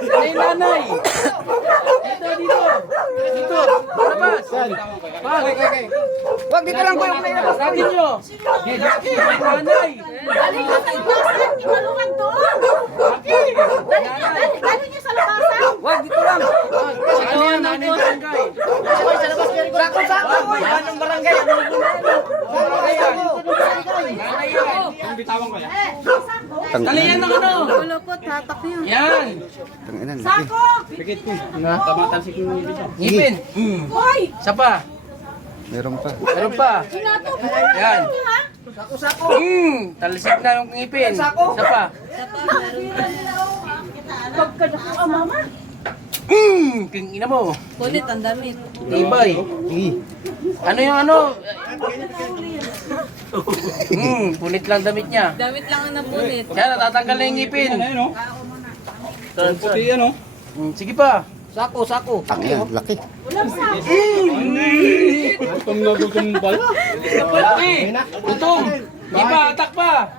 Nanay, nanay. Dito. Dito. Labas. Pag. Wag dito lang ko yung nilabas. Lagin nyo. Nanay. Galing niyo sa labasan, tinulungan doon. Galing niyo sa labasan. Wag dito lang. Ano yan, nanay barangay? Sako. Yan ang barangay. Nanay yan. Tang Talihan ng ano? Wala po, tatak niyo. Yan. Tanginan. Sako! Ngipin. Hoy! Isa pa. Meron pa. Meron pa. Sinato! Yan. Sako. Talisik na yung ngipin. Isa pa. Pagkadako ang mama. King ina mo. Kulit ang damit. Ibay. Ano yung ano? Punit lang damit niya. Damit lang ang napunit. Kaya natatanggal na yung ngipin. Puti yan, oh. Sige pa. Sako. Tanginan, laki. Gutom na gutom pala. Gutom. Iba, atak pa.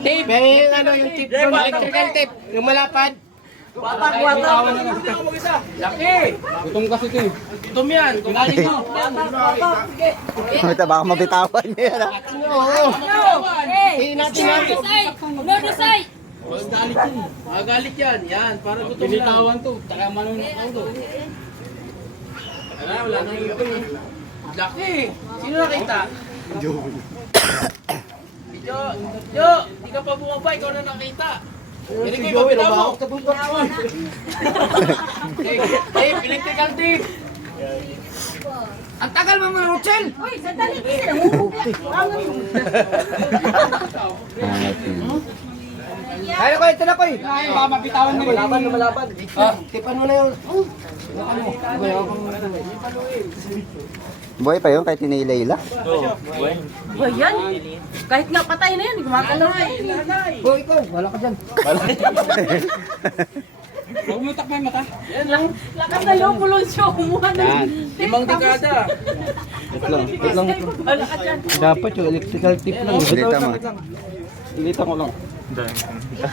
Tape. Pero yung ano, yung tip yung electrical tape. Yung malapad. Laki. Gutom kasi ito eh. Gutom yan. Kumain mo. Baka mabitawan niya yan. Magalit yan. Yan. Para gutom lang. Pinitawan to. Taka manunakaw to. Wala nang ngipin. Laki. Sino nakita? Jo, di ka pa bumaba. Ikaw na nakita. Hindi ko ipapita mo. Tape, electrical tape. Ang tagal mo mga Rochel! Hoy, sandali. Kaya ko, ito na ko eh. Baka mapitawan mo. Malaban. Tipan mo na yun. Buhay pa yun kahit tinilay-ila. Ba yan? Kahit nga patay na yan, gumagalaw na. Hoy, ikaw. Wala ka dyan. Huwag mo takma yung mata. Yan lang. Lakas na yung pulunsyo, kumuha na. Limang dekada. Wala ka dyan. Dapat yung electrical tip lang. Silita mo. Silita ko lang.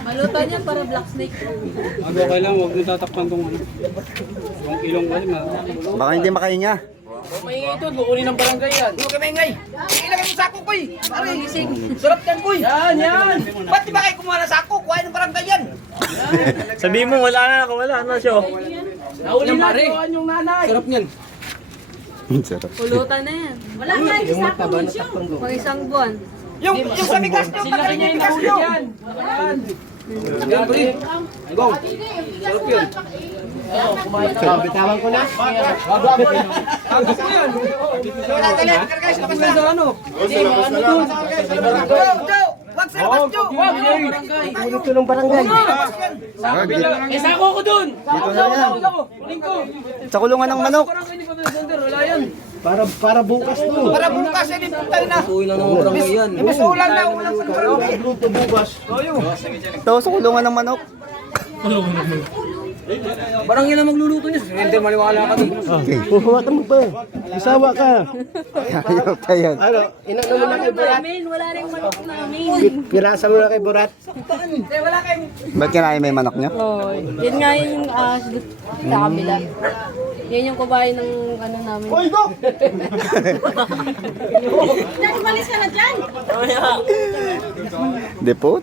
Malutan yan para black snake. Okay lang, huwag mo tatakpan tong ano. Yung ilong kasi Baka hindi makahinga. Maingay ito. Bukunin ng barangay yan. Huwag ka maingay. Ilagay mo sako ko eh. Gising. Sarap yan ko eh. Yan. Ba't di ba kayo kumuha ng sako? Kuhain ng barangay yan. Sabihin mo wala na siya. Nauli na yung nanay. Sarap yan. Sarap. Pulutan na yan. Wala nga, isa pulunsyo. Pag isang buwan. Yung sa bigas nyo. Sila kanya yung nahuli yan. Yan. Go. Sarap yun. Bitawan ko na. Tanggap ko yan. Wala dali. Guys, labas na sa ano. Joe! Wag sa labas, Joe! Wag yung barangay. Ulit ko ng barangay. Eh, sako ko dun. Dito na yan. Kunin ko. Sa kulungan ng manok. Barangay ni Father Sander. Wala yan. Para bukas yan. Tayo na. Uwi lang ng barangay yan. Imbes ulang na ulang sa barangay. Ito sa kulungan ng manok. Barangay na magluluto niya. Hindi maniwala ka dun. Okay. Puhuwatan mo pa. Isawa ka. Ayaw tayo. Ano, inang mo na kay Borat. Wala rin manok namin. Pirasa mo na kay Borat. Ba't kinain may manok niya? Oo. Yun nga yung sa kabila. Yan yung kabayan ng ano namin. Hoy, go! Umalis ka na dyan! Di po.